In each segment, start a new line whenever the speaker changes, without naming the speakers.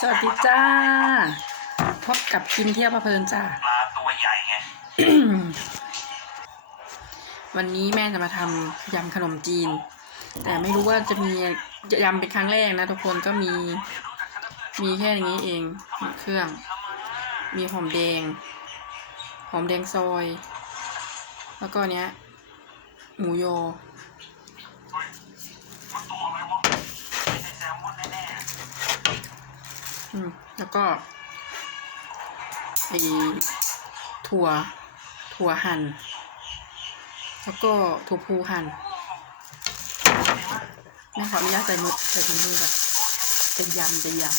สวัสดีจ้า พบกับกินเที่ยวพะเพลินจ้า
ปลาตัวใหญ่ไง
วันนี้แม่จะมาทำยำขนมจีน แต่ไม่รู้ว่าจะมียำเป็นครั้งแรกนะทุกคนก็มี มีแค่นี้เองมีเครื่อง มีหอมแดง หอมแดงซอย แล้วก็เนี้ย หมูยอ
ตัวอะไรวะไม่ใช่แซลมอนแน่
อืม แล้วก็ไอถั่ว ถั่วหั่น แล้วก็ถั่วพูหั่นแม่ขออนุญาตใส่มือใส่ถุงมือก่อนจะยำจะยำ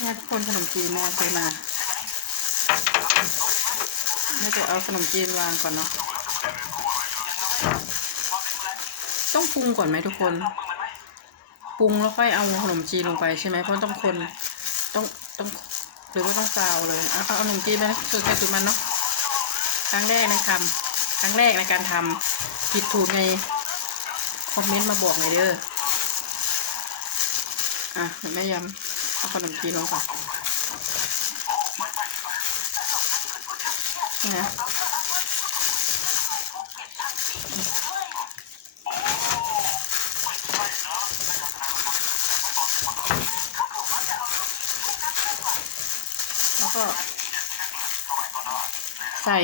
แม่คนขนมจีนแม่ซื้อมาแม่จะเอาขนมจีนวางก่อนเนาะ ต้อง ปรุงก่อนไหมทุกคน ปรุงแล้วค่อยเอาขนมจีนลงไปใช่ไหมเพราะต้องคนต้องต้องหรือว่าต้องซาวเลยเอาเอาเอาขนมจีนไปนะสูตรใครสูตรมันเนาะครั้งแรกในทำครั้งแรกในการทำผิดถูกไงคอมเมนต์มาบอกหน่อยเด้ออะเดี๋ยวแม่ยำเอาขนมจีนลงก่อนนี่นะ แล้วก็ ใส่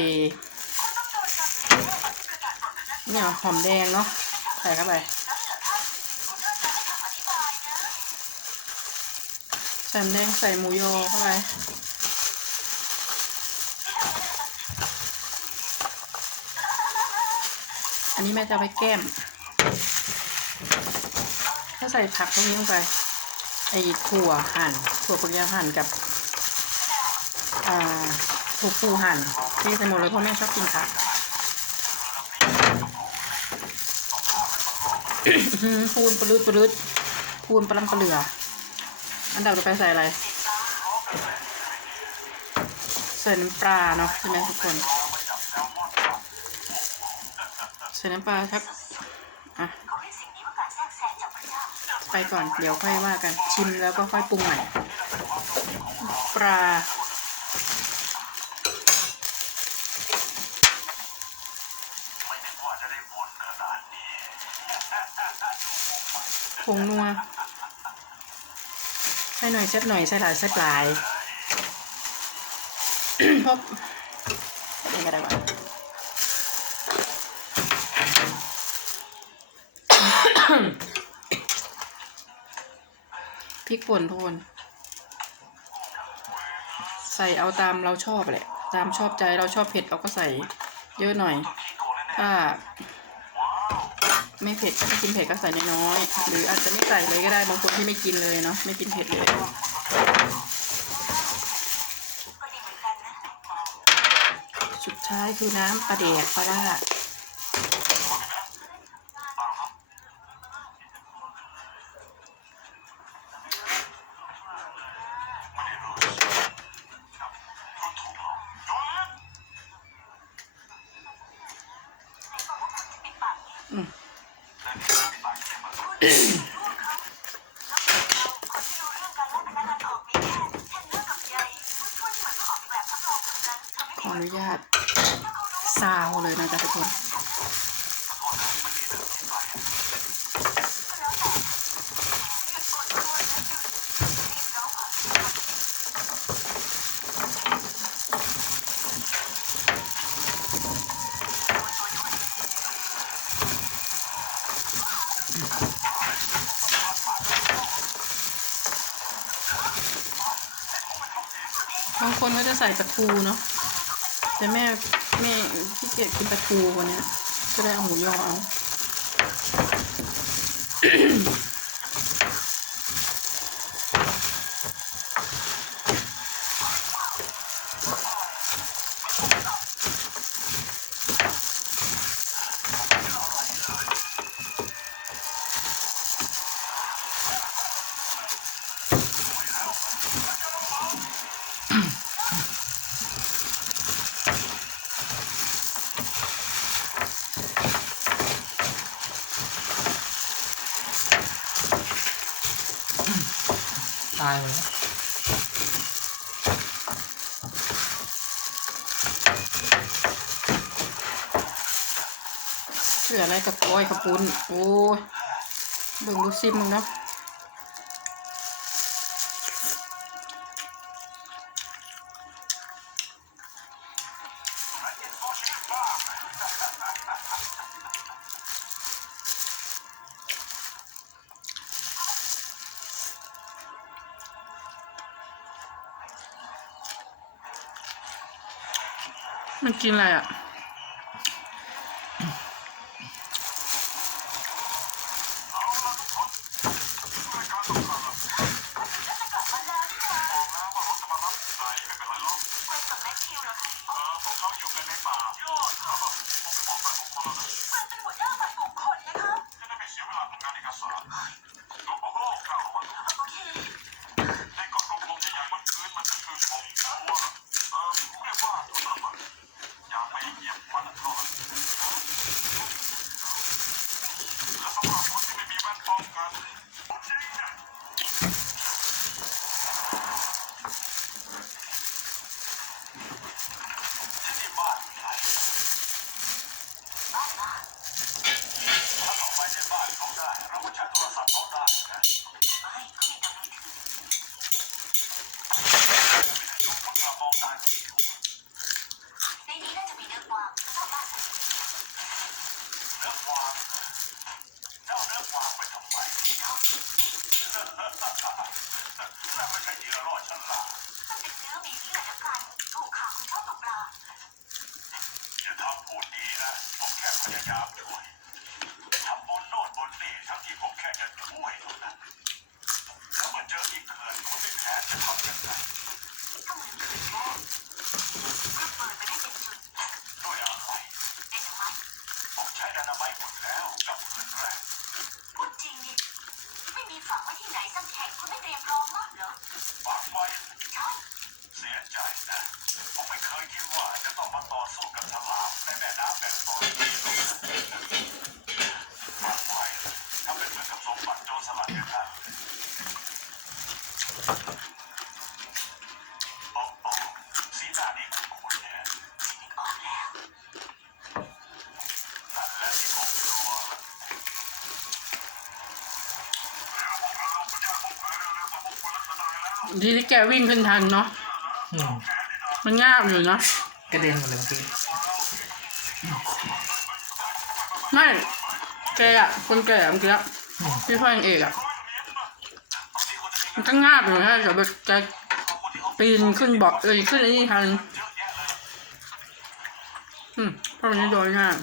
เนี่ยหอมแดงเนาะใส่เข้าไปใส่หอมแดงใส่หมูยอเข้าไปอันนี้แม่จะไปแก้ม ถ้าใส่ผักพวกนี้ลงไป ไอ้ถั่วหั่นถั่วฝักยาวหั่นกับอ่าถั่วฟูหั่น เทใส่หมดเลยเพราะแม่ชอบกินผักอื้อหือพูนปลืดปลืดพูนปลำปลาเหลือ อันดับต่อไปใส่อะไร ใส่น้ำปลาเนาะใช่ไหมทุกคน ใส่น้ำปลาสักอะไปก่อน เดี๋ยวค่อยว่ากัน ชิมแล้วก็ค่อยปรุงใหม่ ปลา
ๆไม่นึกว่าจะได้ผลขนาดนี้
ผงนัวใส่หน่อยเซตหน่อยใส่หลายเซตหลายเพราะเองก็ได้วะพริกป่นทุกคนใส่เอาตามเราชอบแหละ ตามชอบใจเราชอบเผ็ดเราก็ใส่เยอะหน่อย ถ้า ไม่เผ็ดไม่กินเผ็ดก็ใส่น้อยๆหรืออาจจะไม่ใส่เลยก็ได้บางคนที่ไม่กินเลยเนาะไม่กินเผ็ดเลยสุดท้ายคือน้ำปลาแดกปลาร้า ขออนุญาตซาวเลยนะจ๊ะทุกคนบางคนก็จะใส่ปลาทูเนาะ แต่แม่แม่พี่เกียจกินปลาทูวันนี้ก็ได้เอาหมูยอเอาา
ย
หม
ดเสืออะไรกับก้อยกั
บ
ปุ้นโอ้ย
เบิ่งดูซิมมึงนะ
能进来呀。stop. ดีที่แกวิ่
งขึ้นทันเนาะ
มั
นง่ามอยู่เนาะ
กระเด็นหมดเลยเมื่อกี้
ไม่แกอะคนแก่เมื่อกี้วที่พ่อนางเอกอะมันก็ง่ามอยู่นะแต่แบบจะปีนขึ้นเบอกเอ้ยขึ้นไอ้นี่ทันอืมพราะมันจะโดนง่า
ม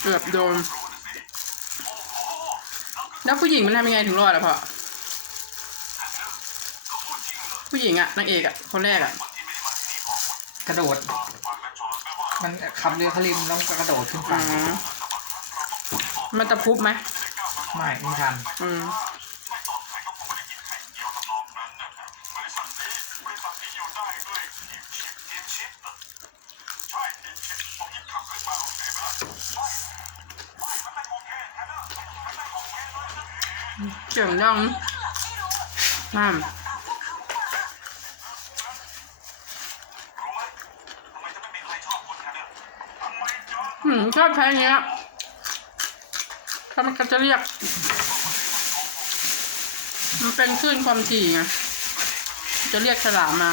เกื
อบโดน แล้วผู้หญิงมันทำยังไงถึงรอดล่ะพ่อผู้หญิงอะนางเอกอะคนแรกอะ
ก
ระโดด
มั
นขับเรือคลิมแล้วก็กระโดดขึ้นฝั่ง
มันจะพุบไหม
ไม่ไม่ทัน
อืม
สียงดังมากอืมชอบใพ้เนี้ยทำไม
กันจะเรียก มันเป็นขึ้นความถี่ไง จะเรียกฉลามมา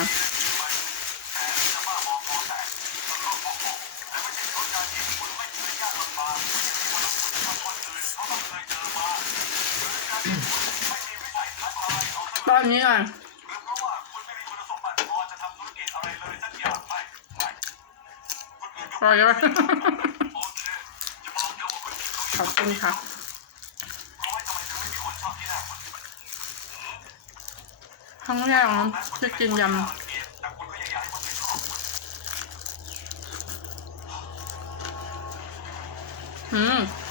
อันนี้ก่อ
น
พอใช่ไข
อบคุณค่ะ
ค
รั้งแรกนะที่กินยำอื
อ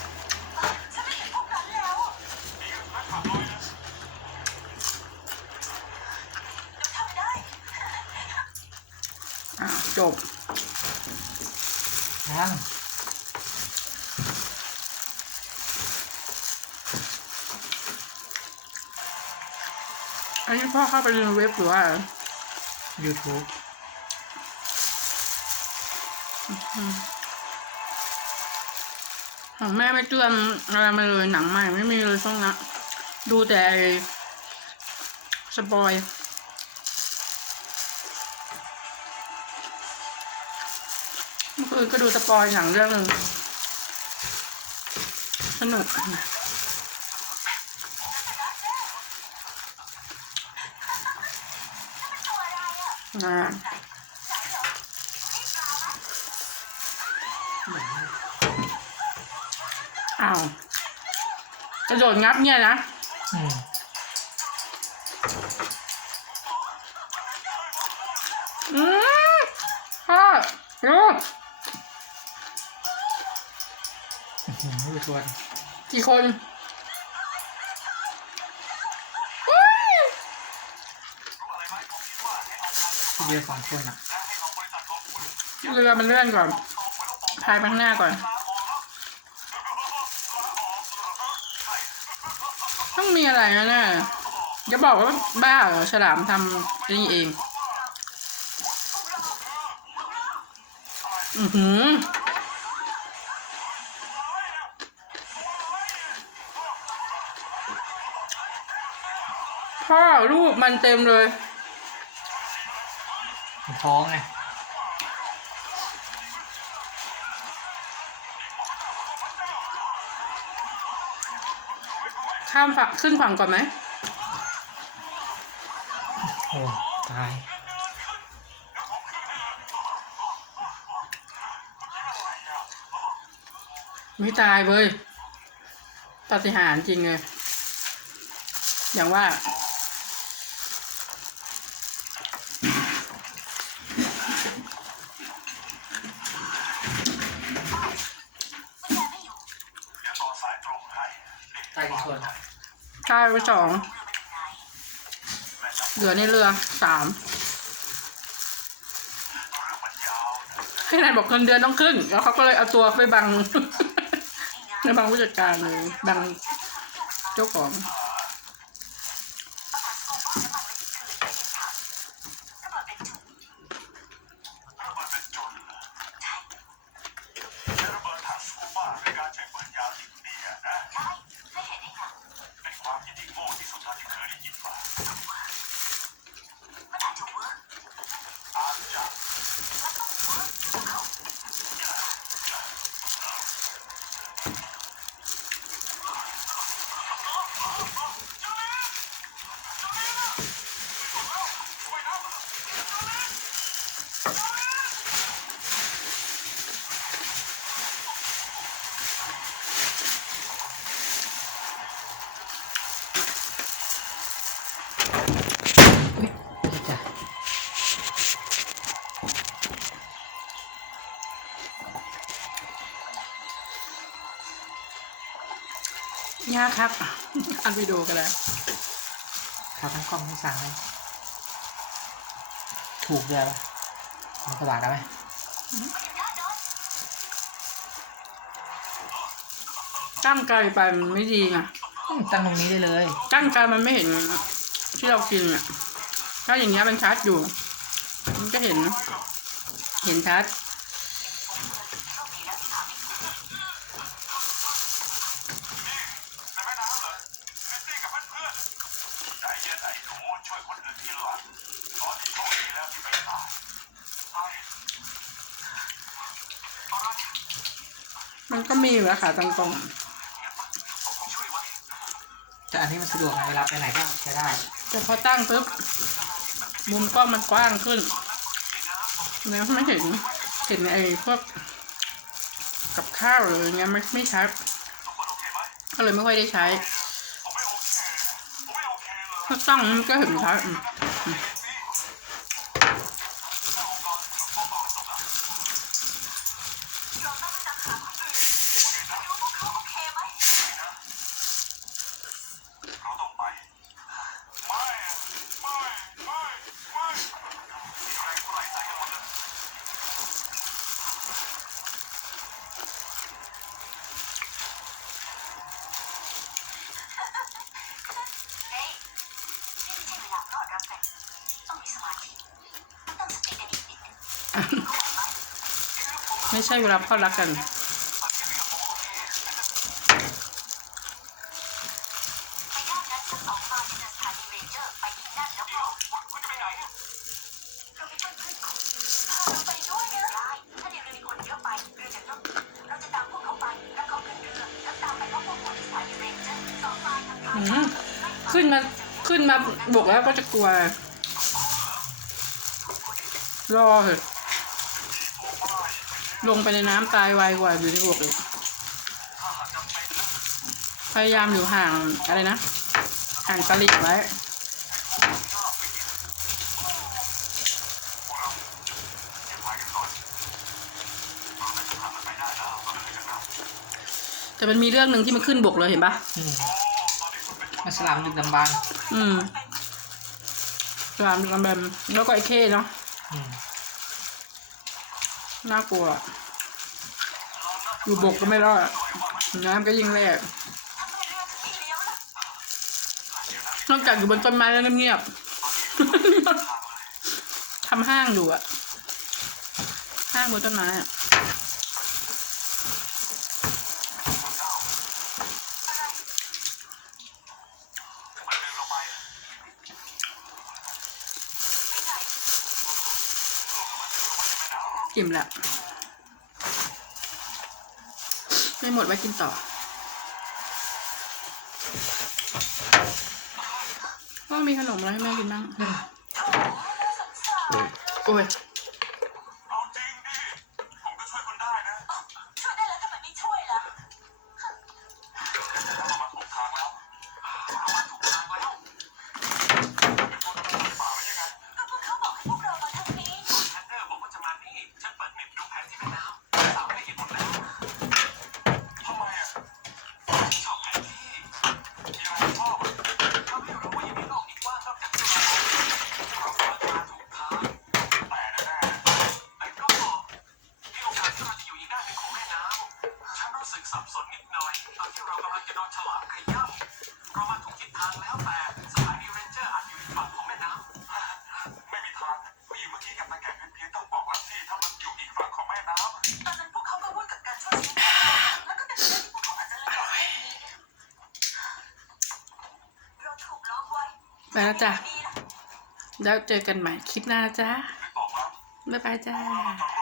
อันนี้พ่อเข้าไปในเว็บหรือว่า
YouTube
ของแม่ไม่เตือนอะไรมาเลยหนังใหม่ไม่มีเลยช่วงนั้นดูแต่ไอ้สปอยเมื่อคืนก็ดูสปอยหนังเรื่องหนึงสนุก อ่าอ้าวกระโดดงับเนี่ยนะ
อืม
อืมพ่อลูก
อื้อหือชวน
กี่คนอุ๊ย
เดียวสองคนอะ
เรือมันเลื่อนก่อนพายไปข้างหน้าก่อน ต้องมีอะไรนะเนี่ยจะบอกว่าบ้าเหรอฉลามทำนี่เอง อือหือพ่อลูกมันเต็มเลย
ท้องไง
ข้ามฝั่งขึ้นฝั่งก่อนไหม
โอ้ตาย
ไม่ตายเว้ยปาฏิหาริย์จริงเลย อย่างว่า
ต่อสายตรงให้
ตายกี่คน
ตาย ไปสองเหลือในเรือสามให้นายบอกเงินเดือนต้องขึ้น แล้วเขาก็เลยเอาตัวไปบังในบังผู้จัดการเลยบังเจ้าของ
ระเบิดเป็นจุดเหรอใช้ระเบิดถังสกูบ้าในการใช้ปืนยาวยิงเบี้ยนะ เป็นความคิดที่โง่ที่สุดเท่าที่เคยได้ยินมาอาจจะ
อุ้ยเจ็บจ้ะ
ยากครับ อันวิดีโอกันแล้ว
ครับทั้งกล้องทั้งสั่งเลยถูกเดือนมันกระบาดได้ไหม
ตั้งไกลไปมันไม่ดีไง
อืมตั้งตรงนี้ได้เลย
ตั้งไกลมันไม่เห็นที่เรากินอะถ้าอย่างเงี้ยมันชัดอยู่ มันก็เห็น เห็นชัด
ในแม่น้ำเหรอลิซซี่กับเพื่อนๆใจเย็นไอ้หนูช่วยคนอื่นทีหลังตอนที่โชคดีแล้วที่ไม่ตายไป
มันก็มีอยู่แล้วขาตรง
ผมช่วยไว้
แต่อันนี้มันสะดวกไงเวลาไปไหนก็ใช้ได้
ๆแต่พอตั้งปุ๊บมุมกล้องมันกว้างขึ้นแล้วไม่เห็นเห็นไอ้พวกกับข้าวหรืออย่างเงี้ยไม่ไม่ชัด
ทุกคนโอเคไหม
ก็เลยไม่ค่อยได้ใช้
ผมไม่โอเคผมไม่โอเคเลย
ถ้าตั้งมันก็เห็นชัดอืม
เร ไม่ใช่
เวลา
พ่อรักกัน
ขึ้นมา
ขึ้นมาบกแล้วก็จะกลัว รอเถอะ ลงไปในน้ำตายไวกว่าอยู่ในบวกอีกพยายามอยู่ห่างอะไรนะ ห่างตะลิกไว้แต่มันมีเรื่องหนึ่งที่มันขึ้นบกเลยเห็นปะ
มาสลามดึกดำบาน
อืมสลามดึกดำบานแล้วก็ไอ้เคเนาะ น่ากลัว อยู่บกก็ไม่รอด น้ำก็ยิ่งแรกนอกจากอยู่บนต้นไม้แล้วเงียบๆทำห้างอยู่อะห้างบนต้นไม้อะ อิ่มแล้ว ไม่หมดไว้กินต่อ
พ่อมีขน
มอะไรให้แม่กินบ้างโอ้ย ไป
แล้ว
จ้ะแล้วเจอกันใหม่คลิปหน้าจ้ะบ๊ายบายจ้า